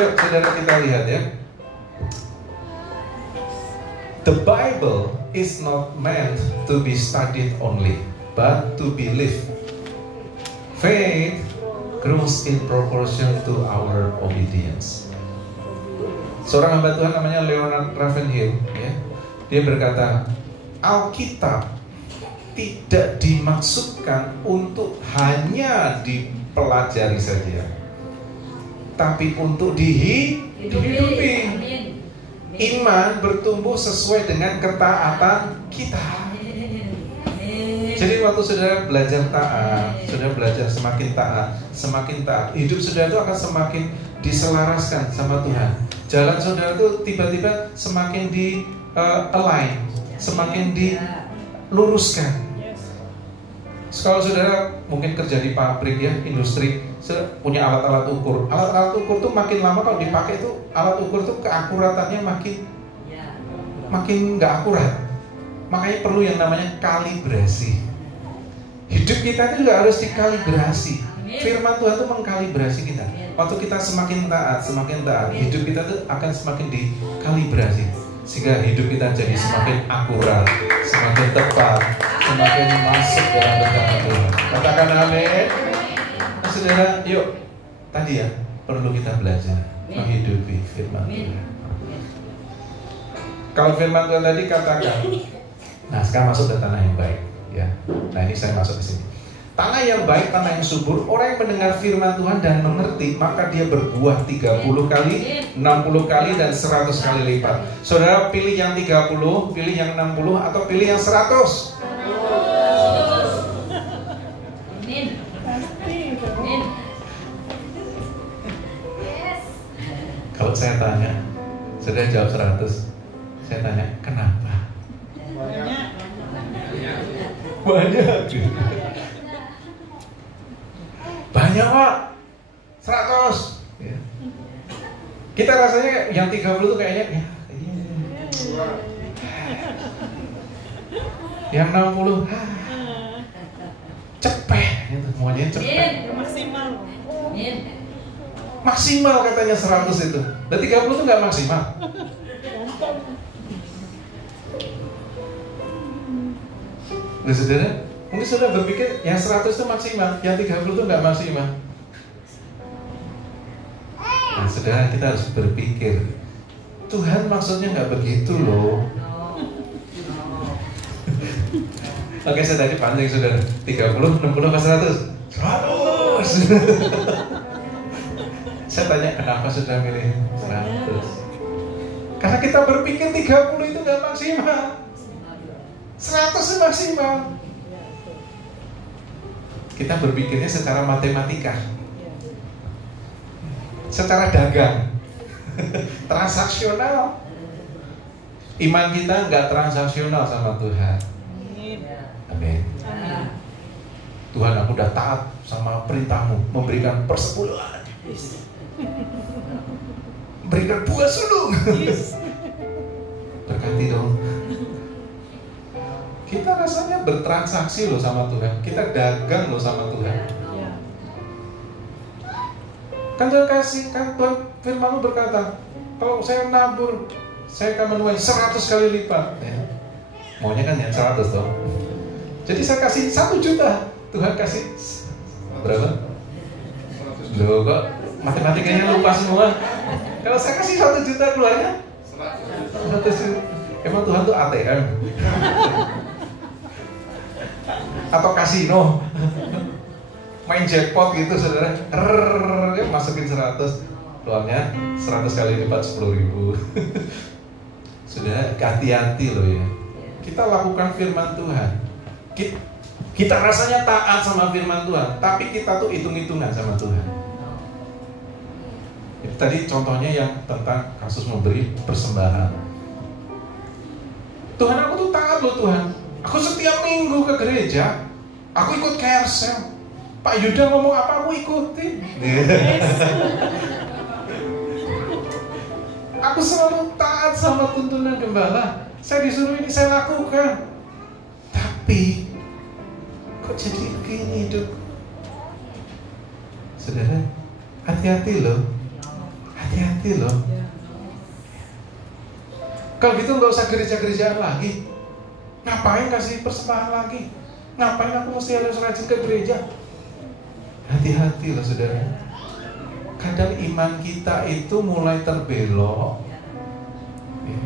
Yuk saudara kita lihat ya. The Bible is not meant to be studied only, but to be lived. Faith grows in proportion to our obedience. Seorang hamba Tuhan namanya Leonard Ravenhill, ya, dia berkata, Alkitab tidak dimaksudkan untuk hanya dipelajari saja, tapi untuk dihidupi. Iman bertumbuh sesuai dengan ketaatan kita. Jadi waktu saudara belajar taat, saudara belajar semakin taat, hidup saudara itu akan semakin diselaraskan sama Tuhan. Jalan saudara itu tiba-tiba semakin align, semakin diluruskan. Kalau saudara mungkin kerja di pabrik ya, industri, punya alat-alat ukur. Alat-alat ukur tuh makin lama kalau dipakai itu alat ukur tuh keakuratannya makin nggak akurat. Makanya perlu yang namanya kalibrasi. Hidup kita itu juga harus dikalibrasi. Firman Tuhan itu mengkalibrasi kita. Waktu kita semakin taat, hidup kita tuh akan semakin dikalibrasi, sehingga hidup kita jadi semakin akurat, semakin tepat, semakin masuk dalam rencana Tuhan. Katakan amin. Nah, saudara, yuk tadi ya perlu kita belajar menghidupi firman Tuhan. Kalau firman Tuhan tadi katakan, nah sekarang masuk ke tanah yang baik, ya. Nah ini saya masuk ke sini. Tanah yang baik, tanah yang subur. Orang yang mendengar firman Tuhan dan mengerti, maka dia berbuah 30 kali, 60 kali, dan 100 kali lipat. Saudara pilih yang 30, pilih yang 60, atau pilih yang 100? Kalau saya tanya, saudara jawab 100. Saya tanya, kenapa? Banyak. Banyak Pak, 100 ya. Kita rasanya yang 30 tuh kayaknya yang 60 cepet gitu, semuanya cepet. Maksimal katanya 100 itu. Dan 30 tuh gak maksimal. Nah saudara, mungkin saudara berpikir yang 100 itu maksimal, yang 30 itu nggak maksimal. Nah saudara, kita harus berpikir, Tuhan maksudnya nggak begitu loh. Oke, saya tadi panjang saudara, 30, 60, ke 100? 100. Saya tanya, kenapa saudara milih 100? Karena kita berpikir 30 itu nggak maksimal, 100 itu maksimal. Kita berpikirnya secara matematika, secara dagang, transaksional. Iman kita nggak transaksional sama Tuhan. Amin. Tuhan, aku udah taat sama perintah-Mu, memberikan persepuluhan, memberikan buah sulung. Berkati dong. Kita rasanya bertransaksi loh sama Tuhan. Kita dagang loh sama Tuhan. Kan Tuhan kasih, kan Tuhan firman-Mu berkata, kalau saya nabur, saya akan menuai 100 kali lipat ya. Maunya kan yang 100 toh. Jadi saya kasih 1 juta, Tuhan kasih berapa? Loh kok matematikanya lupa semua. Kalau saya kasih 1 juta keluarnya 100 juta. Emang Tuhan tuh ATM? Atau kasino, main jackpot gitu saudara, masukin 100, keluarnya 100 kali lipat 10.000. Saudara, hati-hati loh ya. Kita lakukan firman Tuhan. Kita rasanya taat sama firman Tuhan, tapi kita tuh hitung-hitungan sama Tuhan. Tadi contohnya yang tentang kasus memberi persembahan. Tuhan, aku tuh taat loh Tuhan. Aku setiap minggu ke gereja. Aku ikut carousel. Pak Yuda ngomong apa aku ikutin. Aku selalu taat sama tuntunan gembala. Saya disuruh ini saya lakukan. Tapi kok jadi begini hidup? Saudara, hati-hati loh. Hati-hati loh. Kalau gitu nggak usah gereja-gerejaan lagi. Ngapain kasih persembahan lagi? Ngapain aku mesti harus rajin ke gereja? Hati-hati loh saudara. Kadang iman kita itu mulai terbelok ya.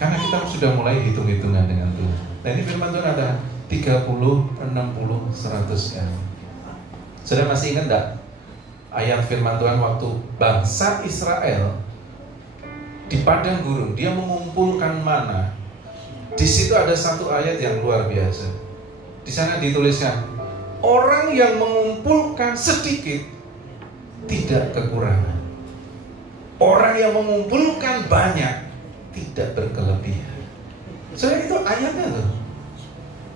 Karena kita sudah mulai hitung-hitungan dengan Tuhan. Nah ini firman Tuhan ada 30, 60, 100 kali. Saudara masih ingat gak ayat firman Tuhan waktu bangsa Israel di padang gurun, dia mengumpulkan mana. Di situ ada satu ayat yang luar biasa. Di sana dituliskan, orang yang mengumpulkan sedikit tidak kekurangan. Orang yang mengumpulkan banyak tidak berkelebihan. Soalnya itu ayatnya loh.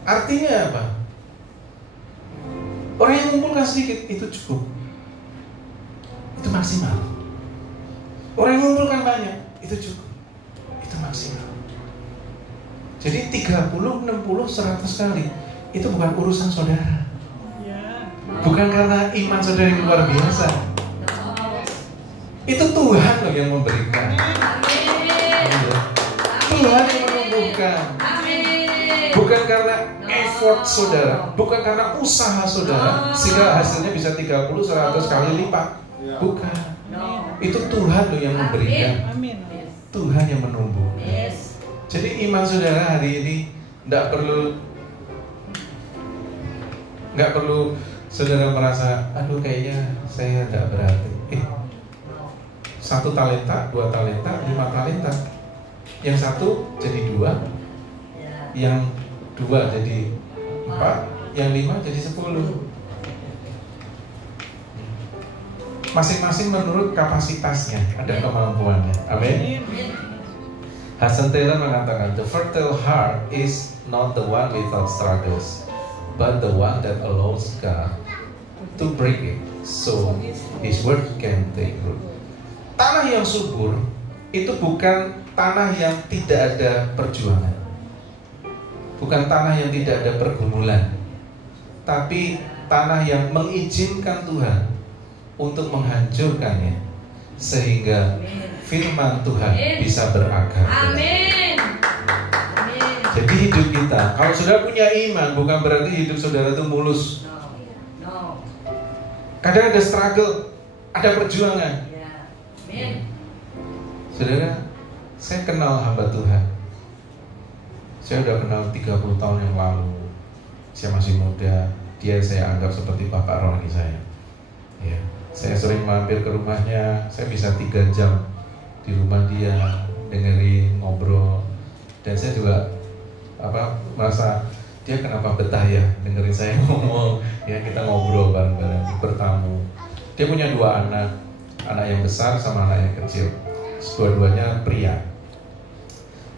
Artinya apa? Orang yang mengumpulkan sedikit itu cukup. Itu maksimal. Orang yang mengumpulkan banyak itu cukup. Itu maksimal. Jadi 30, 60, 100 kali itu bukan urusan saudara. Bukan karena iman saudara yang luar biasa. Itu Tuhan loh yang memberikan. Tuhan yang menumbuhkan. Bukan karena effort saudara, bukan karena usaha saudara sehingga hasilnya bisa 30, 100 kali lipat. Bukan. Itu Tuhan loh yang memberikan. Tuhan yang menumbuhkan. Jadi iman saudara hari ini tidak perlu saudara merasa, aduh kayaknya saya tidak berarti. 1 talenta, 2 talenta, 5 talenta. Yang 1 jadi 2, yang 2 jadi 4, yang 5 jadi 10. Masing-masing menurut kapasitasnya, ada kemampuannya. Amin. Hudson Taylor mengatakan, the fertile heart is not the one without struggles, but the one that allows God to break it, so His word can take root. Tanah yang subur itu bukan tanah yang tidak ada perjuangan, bukan tanah yang tidak ada pergumulan, tapi tanah yang mengizinkan Tuhan untuk menghancurkannya sehingga firman Tuhan bisa berakar. Amin. Jadi hidup kita, kalau saudara punya iman, bukan berarti hidup saudara itu mulus. Kadang ada struggle, ada perjuangan. Saudara, saya kenal hamba Tuhan. Saya udah kenal 30 tahun yang lalu. Saya masih muda. Dia saya anggap seperti bapak rohani saya. Ya, saya sering mampir ke rumahnya. Saya bisa 3 jam di rumah dia, dengerin, ngobrol. Dan saya juga merasa dia kenapa betah ya dengerin saya ngomong. Ya, kita ngobrol bareng-bareng, bertamu. Dia punya 2 anak yang besar sama anak yang kecil. Dua-duanya pria.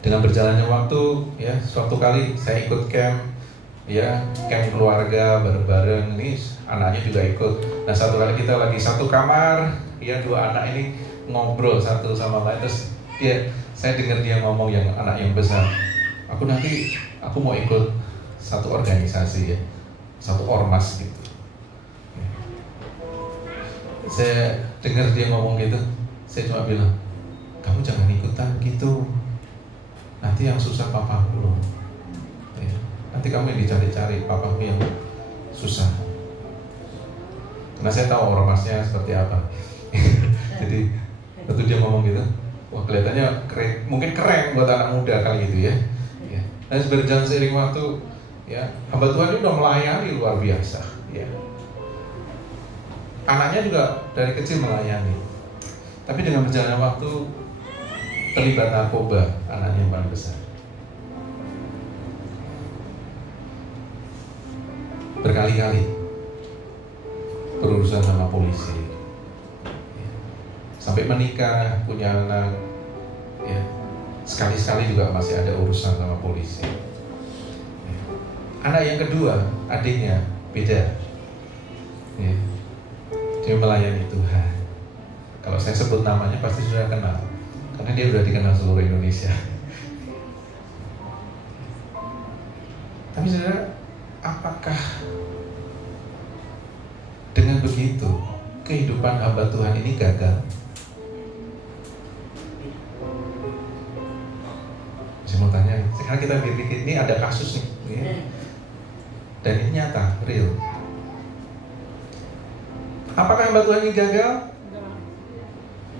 Dengan berjalannya waktu, ya, suatu kali saya ikut camp, ya, camp keluarga bareng-bareng. Ini anaknya juga ikut. Nah, satu kali kita lagi satu kamar, ya, 2 anak ini ngobrol satu sama lain. Terus saya dengar dia ngomong, yang anak yang besar, aku mau ikut satu organisasi, ya, satu ormas gitu. Ya. Saya dengar dia ngomong gitu, saya cuma bilang, kamu jangan ikutan gitu. Nanti yang susah papamu loh. Ya. Nanti kamu yang dicari-cari, papamu yang susah. Karena saya tahu ormasnya seperti apa. Jadi waktu dia ngomong gitu, wah kelihatannya keren, mungkin keren buat anak muda kali gitu ya. Ya. Dan berjalan seiring waktu, ya, hamba Tuhan ini udah melayani luar biasa. Ya. Anaknya juga dari kecil melayani. Tapi dengan berjalannya waktu, terlibat narkoba, anaknya yang paling besar. Berkali-kali berurusan sama polisi, sampai menikah, punya anak, ya. Sekali-sekali juga masih ada urusan sama polisi. Ya. Anak yang kedua, adiknya beda, ya. Dia melayani Tuhan. Kalau saya sebut namanya pasti sudah kenal, karena dia sudah dikenal seluruh Indonesia. Tapi saudara, apakah dengan begitu kehidupan hamba Tuhan ini gagal? Saya mau tanya, sekarang kita pikir ini ada kasus nih, ya. Dan ini nyata, real. Apakah hamba Tuhan ini gagal?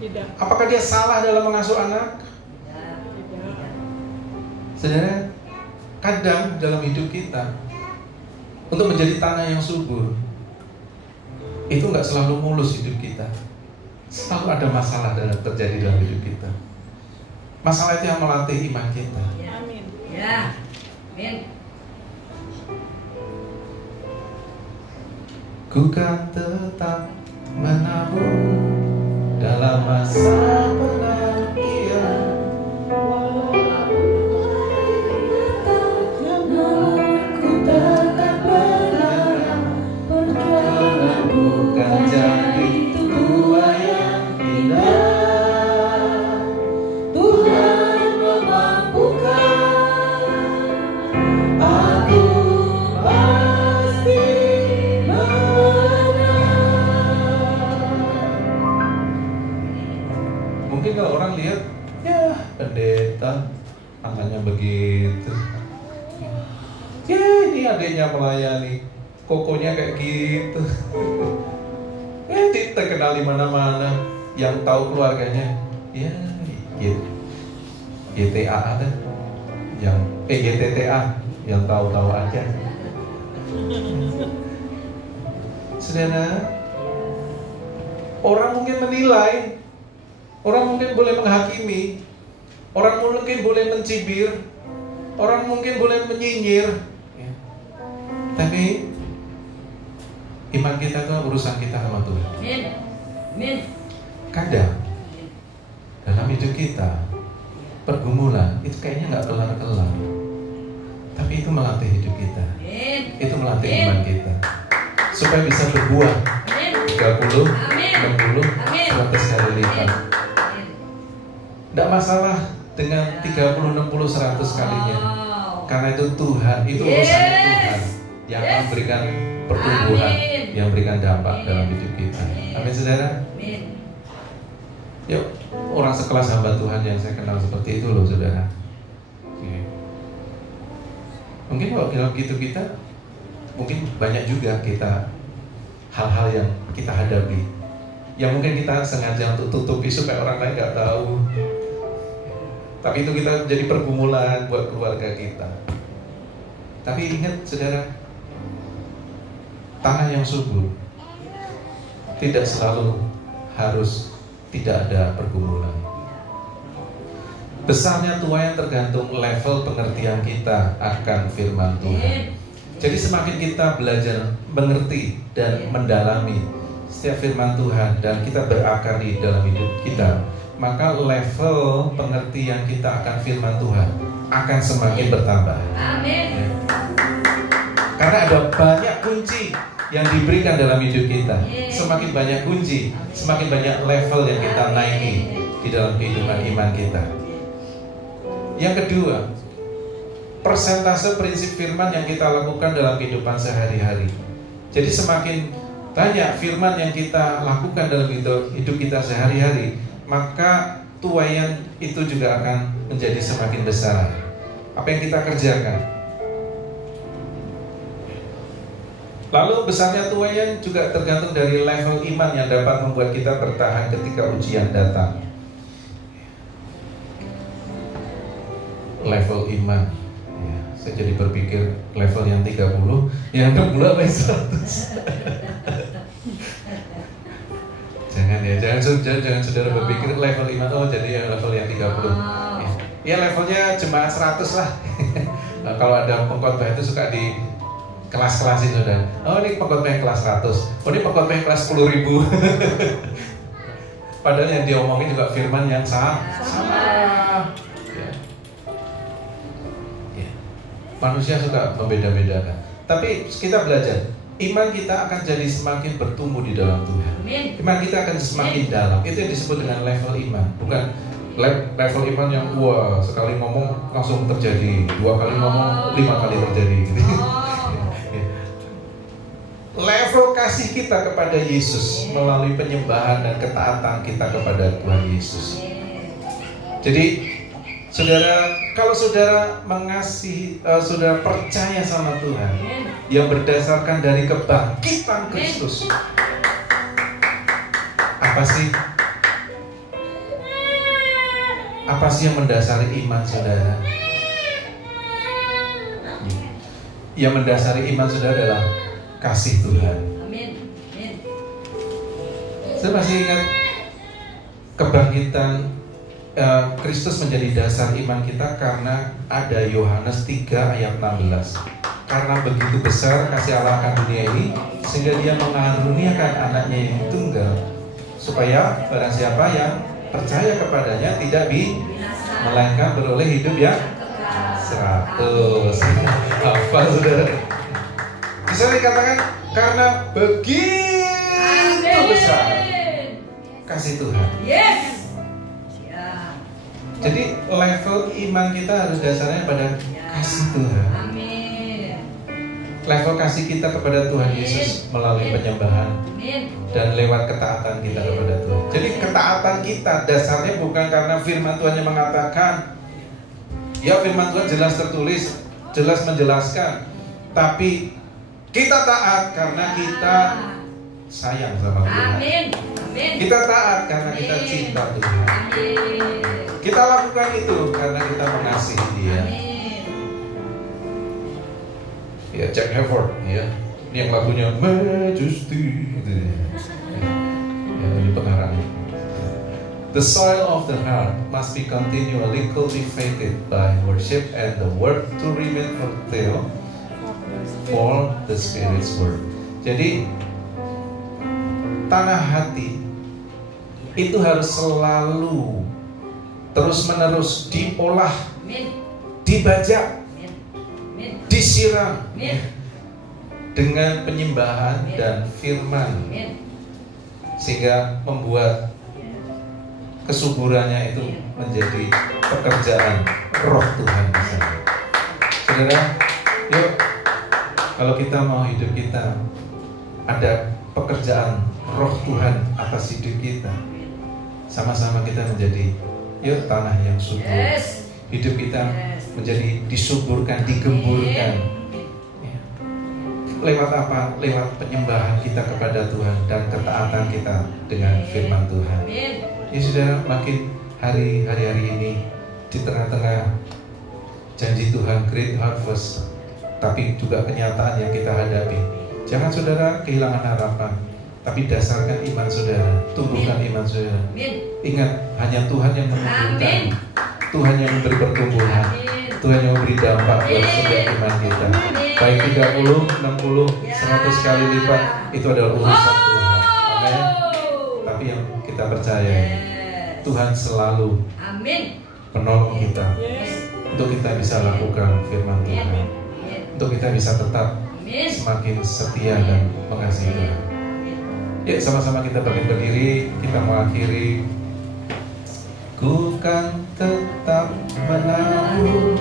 Tidak. Apakah dia salah dalam mengasuh anak? Tidak. Saudara, kadang dalam hidup kita untuk menjadi tanah yang subur itu nggak selalu mulus hidup kita. Selalu ada masalah yang terjadi dalam hidup kita. Masalah itu yang melatih iman kita. Amin. Ya. Amin. Ku kan tetap menabur dalam masa penantian. Ku tetap berharap perjalananku kan jadi tua yang indah. Tuhan memampukan, aku pasti menang. Mungkin kalau orang lihat, ya pendeta anaknya begitu, ya ini adiknya melayani, kokonya kayak gitu, terkenal di mana-mana, yang tahu keluarganya, ya gitu. GTA ada, yang GTTA, yang tahu-tahu aja. Saudara, orang mungkin menilai, orang mungkin boleh menghakimi, orang mungkin boleh mencibir, orang mungkin boleh menyinyir, ya. Tapi iman kita itu urusan kita sama Tuhan. Amin. Amin. Kadang dalam hidup kita pergumulan itu kayaknya nggak kelar-kelar, tapi itu melatih hidup kita, Amin. itu melatih iman kita supaya bisa berbuah 30, 60, 100 kali lipat. Tidak masalah dengan 30, 60, 100 kalinya, karena itu Tuhan, itu urusannya Tuhan yang memberikan pertumbuhan, yang memberikan dampak dalam hidup kita. Amin, saudara. Yuk, orang sekelas hamba Tuhan yang saya kenal seperti itu loh, saudara. Oke. Mungkin kalau dalam gitu kita, mungkin banyak juga kita hal-hal yang kita hadapi, yang mungkin kita sengaja untuk tutupi supaya orang lain nggak tahu. Tapi itu kita jadi pergumulan buat keluarga kita. Tapi ingat, saudara, tanah yang subur tidak selalu harus tidak ada pergumulan. Besarnya tuaian tergantung level pengertian kita akan firman Tuhan. Jadi semakin kita belajar mengerti dan mendalami setiap firman Tuhan dan kita berakar di dalam hidup kita, maka level pengertian kita akan firman Tuhan akan semakin bertambah. Amin. Ya. Karena ada banyak kunci yang diberikan dalam hidup kita. Semakin banyak kunci, semakin banyak level yang kita naiki di dalam kehidupan iman kita. Yang kedua, persentase prinsip firman yang kita lakukan dalam kehidupan sehari-hari. Jadi semakin banyak firman yang kita lakukan dalam hidup kita sehari-hari, maka tuaian itu juga akan menjadi semakin besar. Apa yang kita kerjakan. Lalu besarnya tuaian juga tergantung dari level iman yang dapat membuat kita bertahan ketika ujian datang. Level iman, ya, saya jadi berpikir level yang 30, yang 60 apa 100. Jangan ya, Jangan saudara berpikir level iman, oh jadi level yang 30. Ya levelnya jemaat 100 lah. Nah, kalau ada pengkhotbah itu suka di kelas-kelasin saudara. Oh ini pengkhotbah yang kelas 100. Oh ini pengkhotbah yang kelas 10.000. Padahal yang diomongin juga firman yang sama. Ya. Manusia suka membeda-bedakan. Tapi kita belajar, iman kita akan jadi semakin bertumbuh di dalam Tuhan. Iman kita akan semakin dalam. Itu yang disebut dengan level iman. Bukan level iman yang wah sekali ngomong langsung terjadi, 2 kali ngomong 5 kali terjadi gitu. Level kasih kita kepada Yesus melalui penyembahan dan ketaatan kita kepada Tuhan Yesus. Jadi saudara, kalau saudara mengasihi, saudara percaya sama Tuhan yang berdasarkan dari kebangkitan Kristus, apa sih yang mendasari iman saudara? Yang mendasari iman saudara adalah kasih Tuhan. Saya masih ingat kebangkitan Kristus menjadi dasar iman kita karena ada Yohanes 3 ayat 16. Karena begitu besar kasih Allah akan dunia ini, sehingga Dia mengaruniakan anaknya yang tunggal, supaya barang siapa yang percaya kepadanya tidak melainkan beroleh hidup yang 100. Apa saudara? Bisa dikatakan karena begitu besar kasih Tuhan. Yes. Jadi level iman kita harus dasarnya pada kasih Tuhan. Amin. Level kasih kita kepada Tuhan Yesus melalui penyembahan dan lewat ketaatan kita kepada Tuhan. Jadi ketaatan kita dasarnya bukan karena firman Tuhan yang mengatakan. Ya firman Tuhan jelas tertulis, jelas menjelaskan. Tapi kita taat karena kita sayang sama Tuhan. Amin. Kita taat karena kita cinta Tuhan. Kita lakukan itu karena kita mengasihi Dia. Ya, Jack Hayford, ya. Ini yang lagunya Majesty. Ya, ini pengarangnya. The soil of the heart must be continually cultivated by worship and the word to remain fertile for the Spirit's word. Jadi tanah hati itu harus selalu terus-menerus diolah, dibajak, disiram dengan penyembahan dan firman, sehingga membuat kesuburannya itu menjadi pekerjaan roh Tuhan di sana. Saudara, yuk kalau kita mau hidup kita ada pekerjaan roh Tuhan atas hidup kita, sama-sama kita menjadi yuk tanah yang subur. Hidup kita menjadi disuburkan, digemburkan. Lewat apa? Lewat penyembahan kita kepada Tuhan dan ketaatan kita dengan firman Tuhan. Ya saudara, makin hari-hari ini di tengah-tengah janji Tuhan great harvest, tapi juga kenyataan yang kita hadapi, jangan saudara kehilangan harapan, tapi dasarkan iman saudara, tumbuhkan iman saudara. Ingat, hanya Tuhan yang menumbuhkan, Tuhan yang memberi pertumbuhan, Tuhan yang memberi dampak buat setiap iman kita. Baik 30, 60, 100 kali lipat, itu adalah urusan Tuhan. Amin. Tapi yang kita percaya, Tuhan selalu menolong kita untuk kita bisa lakukan firman Tuhan, untuk kita bisa tetap semakin setia dan mengasihi Tuhan. Ya, sama-sama kita berdiri, kita mengakhiri. Ku kan tetap menabuh